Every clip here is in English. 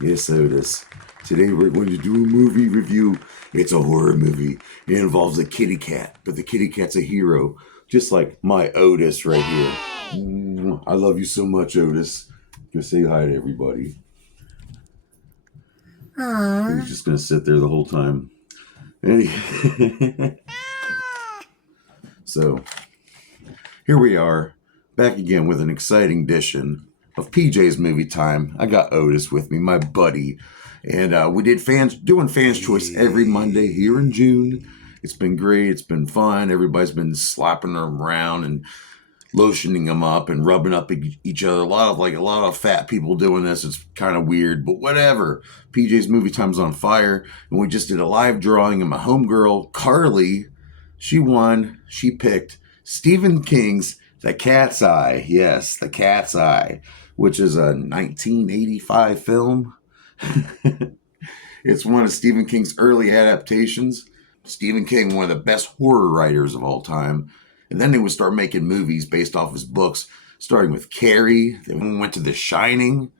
Yes, Otis. Today we're going to do a movie review. It's a horror movie. It involves a kitty cat, but the kitty cat's a hero, just like my Otis right here. I love you so much, Otis. Just say hi to everybody. He's just gonna sit there the whole time. So here we are, back again with an exciting edition of PJ's Movie Time. I got Otis with me, my buddy, and we did doing fans choice every Monday here in June. It's been great. It's been fun. Everybody's been slapping them around and lotioning them up and rubbing up each other. A lot of fat people doing this. It's kind of weird, but whatever. PJ's Movie Time's on fire, and we just did a live drawing, and my homegirl Carly, she won. She picked Stephen King's The Cat's Eye. Yes, The Cat's Eye, which is a 1985 film. It's one of Stephen King's early adaptations. Stephen King, one of the best horror writers of all time. And then they would start making movies based off his books, starting with Carrie. Then we went to The Shining.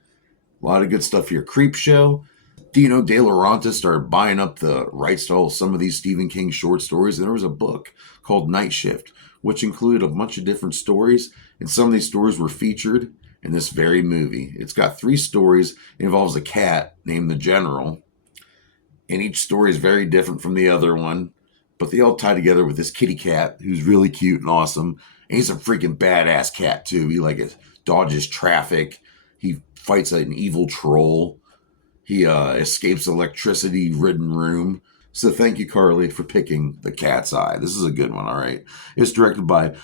A lot of good stuff here. Creepshow. Dino De Laurentiis started buying up the rights to some of these Stephen King short stories. And there was a book called Night Shift, which included a bunch of different stories. And some of these stories were featured in this very movie. It's got 3 stories. It involves a cat named the General. And each story is very different from the other one. But they all tie together with this kitty cat who's really cute and awesome. And he's a freaking badass cat, too. He dodges traffic. He fights an evil troll. He escapes an electricity-ridden room. So thank you, Carly, for picking The Cat's Eye. This is a good one, all right? It's directed by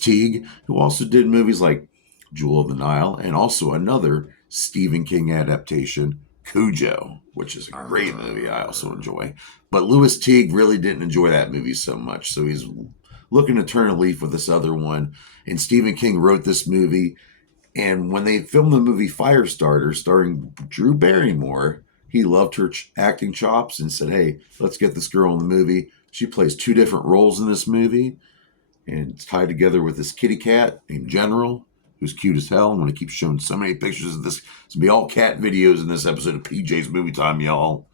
Teague, who also did movies like Jewel of the Nile and also another Stephen King adaptation, Cujo, which is a great movie I also enjoy. But Teague really didn't enjoy that movie so much, so he's looking to turn a leaf with this other one. And Stephen King wrote this movie, and when they filmed the movie Firestarter, starring Drew Barrymore, he loved her acting chops and said, hey, let's get this girl in the movie. She plays 2 different roles in this movie, and it's tied together with this kitty cat named General, who's cute as hell. I'm going to keep showing so many pictures of this. It's going to be all cat videos in this episode of PJ's Movie Time, y'all.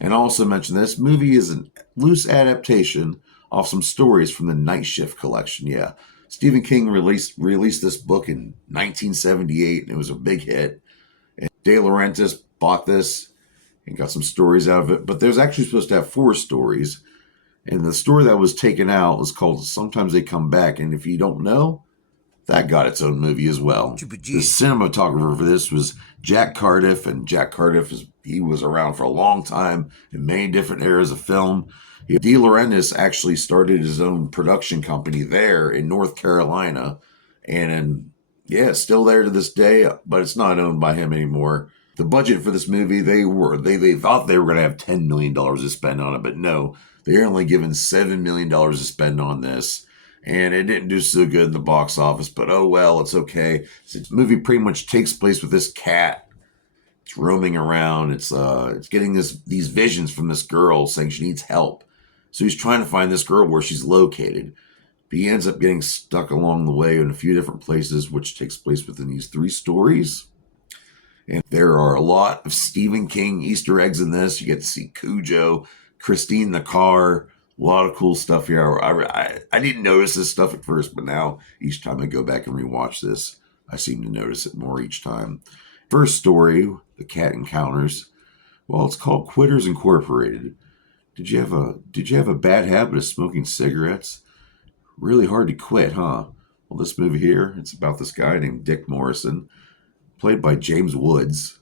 And I also mention this movie is a loose adaptation of some stories from the Night Shift collection. Yeah, Stephen King released this book in 1978, and it was a big hit. And De Laurentiis bought this and got some stories out of it. But there's actually supposed to have 4 stories. And the story that was taken out was called Sometimes They Come Back. And if you don't know, that got its own movie as well. The cinematographer for this was Jack Cardiff, and Jack Cardiff he was around for a long time in many different eras of film. De Laurentiis actually started his own production company there in North Carolina, and still there to this day, but it's not owned by him anymore. The budget for this movie, they thought they were going to have $10 million to spend on it, but no, they're only given $7 million to spend on this. And it didn't do so good in the box office, but oh well, it's okay. So the movie pretty much takes place with this cat. It's roaming around. It's getting these visions from this girl saying she needs help. So he's trying to find this girl where she's located. But he ends up getting stuck along the way in a few different places, which takes place within these 3 stories. And there are a lot of Stephen King Easter eggs in this. You get to see Cujo, Christine the car. A lot of cool stuff here. I didn't notice this stuff at first, but now each time I go back and rewatch this, I seem to notice it more each time. First story, the cat encounters. Well, it's called Quitters Incorporated. Did you have a bad habit of smoking cigarettes? Really hard to quit, huh? Well, this movie here, it's about this guy named Dick Morrison, played by James Woods.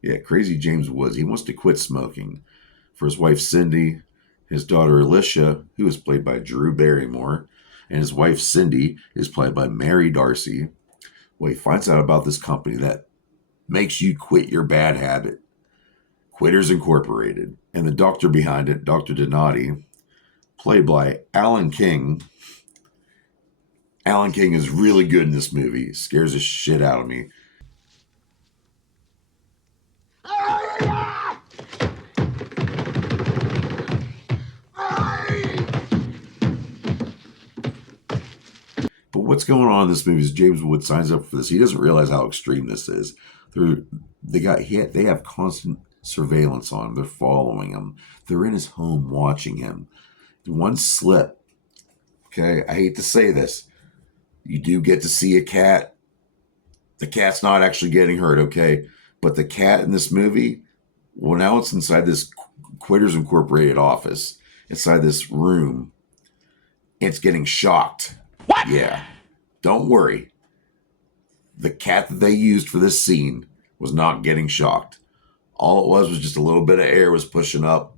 Yeah, crazy James Woods. He wants to quit smoking. For his wife Cindy, his daughter Alicia, who is played by Drew Barrymore, and his wife Cindy is played by Mary Darcy. Well, he finds out about this company that makes you quit your bad habit, Quitters Incorporated. And the doctor behind it, Dr. Donati, played by Alan King. Alan King is really good in this movie. It scares the shit out of me. what's going on in this movie is James Wood signs up for this. He doesn't realize how extreme this is. They have constant surveillance on him. They're following him. They're in his home watching him. One slip. Okay, I hate to say this. You do get to see a cat. The cat's not actually getting hurt, okay? But the cat in this movie, well, now it's inside this Quitters Incorporated office, inside this room. It's getting shocked. What? Yeah. Don't worry. The cat that they used for this scene was not getting shocked. All it was just a little bit of air was pushing up,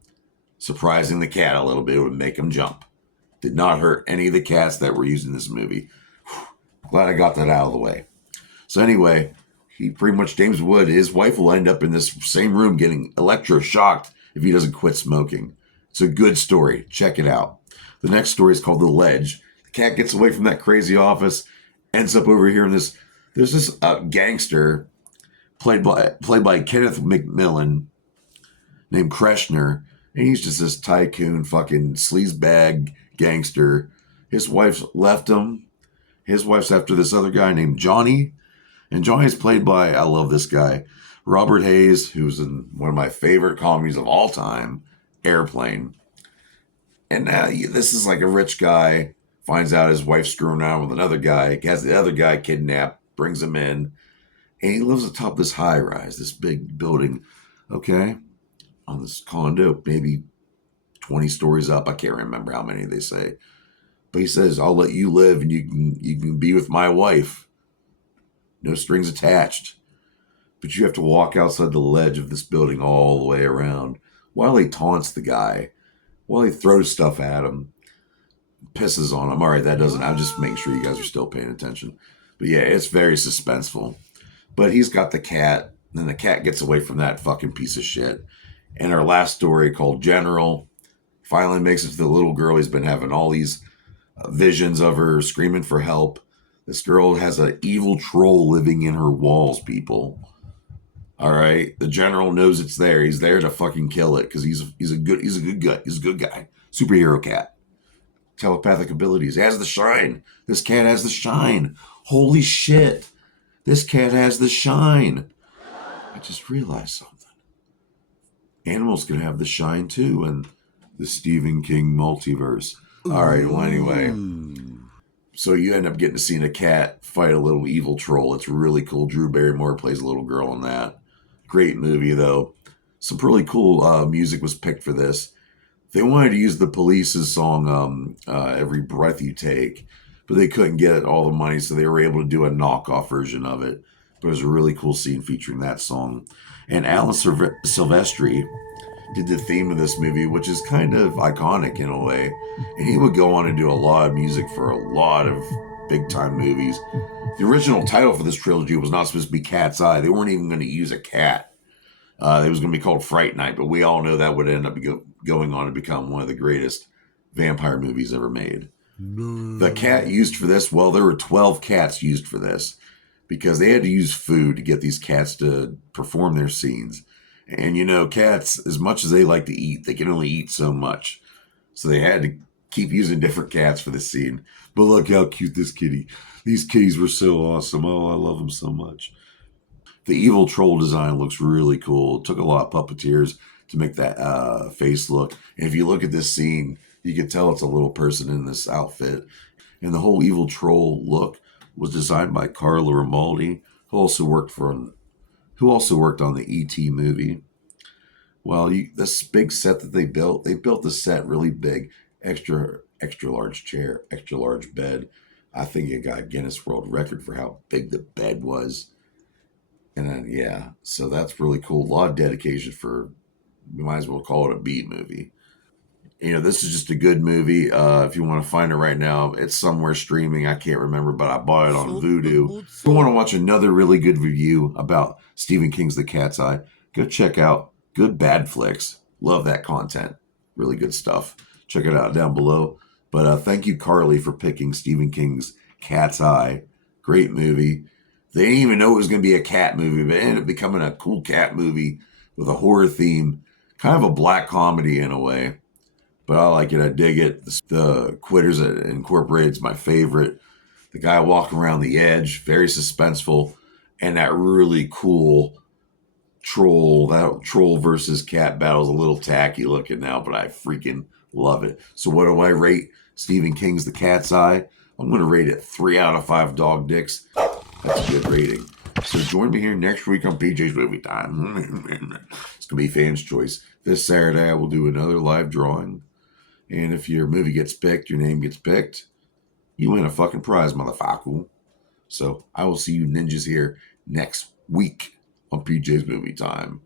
surprising the cat a little bit. It would make him jump. Did not hurt any of the cats that were used in this movie. Whew. Glad I got that out of the way. So anyway, he pretty much, James Wood, his wife will end up in this same room getting electroshocked if he doesn't quit smoking. It's a good story. Check it out. The next story is called The Ledge. The cat gets away from that crazy office, ends up over here in this. There's this gangster played by Kenneth McMillan named Kreshner, and he's just this tycoon fucking sleazebag gangster. His wife's left him. His wife's after this other guy named Johnny, and Johnny's played by, I love this guy, Robert Hayes, who's in one of my favorite comedies of all time, Airplane. And now this is like a rich guy, finds out his wife's screwing around with another guy, has the other guy kidnapped, brings him in, and he lives atop this high rise, this big building, okay, on this condo, maybe 20 stories up. I can't remember how many they say. But he says, I'll let you live and you can be with my wife. No strings attached. But you have to walk outside the ledge of this building all the way around while he taunts the guy, while he throws stuff at him, pisses on him. All right, that doesn't, I'm just making sure you guys are still paying attention. But yeah, it's very suspenseful. But he's got the cat, and the cat gets away from that fucking piece of shit. And our last story, called General, finally makes it to the little girl. He's been having all these visions of her screaming for help. This girl has an evil troll living in her walls, people. All right, the general knows it's there. He's there to fucking kill it because he's a good guy. He's a good guy. Superhero cat. Telepathic abilities. He has the shine. This cat has the shine. Holy shit. This cat has the shine. I just realized something. Animals can have the shine too in the Stephen King multiverse. All right, well, anyway. So you end up getting to see a cat fight a little evil troll. It's really cool. Drew Barrymore plays a little girl in that. Great movie, though. Some really cool music was picked for this. They wanted to use the Police's song, Every Breath You Take, but they couldn't get all the money, so they were able to do a knockoff version of it. But it was a really cool scene featuring that song. And Alan Silvestri did the theme of this movie, which is kind of iconic in a way. And he would go on and do a lot of music for a lot of big-time movies. The original title for this trilogy was not supposed to be Cat's Eye. They weren't even going to use a cat. It was going to be called Fright Night, but we all know that would end up going on to become one of the greatest vampire movies ever made. The cat used for this, well, there were 12 cats used for this because they had to use food to get these cats to perform their scenes. And, you know, cats, as much as they like to eat, they can only eat so much. So they had to keep using different cats for the scene. But look how cute this kitty. These kitties were so awesome. Oh, I love them so much. The evil troll design looks really cool. It took a lot of puppeteers to make that face look. And if you look at this scene, you can tell it's a little person in this outfit. And the whole evil troll look was designed by Carlo Ramaldi, who also worked on the E.T. movie. Well, this big set that they built the set really big, extra large chair, extra large bed. I think it got a Guinness World Record for how big the bed was. And then, yeah, so that's really cool. A lot of dedication we might as well call it a B movie. You know, this is just a good movie. If you want to find it right now, it's somewhere streaming. I can't remember, but I bought it on Vudu. If you want to watch another really good review about Stephen King's The Cat's Eye, go check out Good Bad Flicks. Love that content. Really good stuff. Check it out down below. But thank you, Carly, for picking Stephen King's Cat's Eye. Great movie. They didn't even know it was going to be a cat movie, but it ended up becoming a cool cat movie with a horror theme. Kind of a black comedy in a way. But I like it. I dig it. The Quitters Incorporated's my favorite. the guy walking around the edge, very suspenseful, and that really cool that troll versus cat battle is a little tacky looking now, but I freaking love it. So what do I rate Stephen King's The Cat's Eye? I'm going to rate it 3 out of 5 dog dicks. That's a good rating. So join me here next week on PJ's Movie Time. It's going to be Fan's Choice. This Saturday I will do another live drawing. And if your movie gets picked, your name gets picked, you win a fucking prize, motherfucker. So I will see you ninjas here next week on PJ's Movie Time.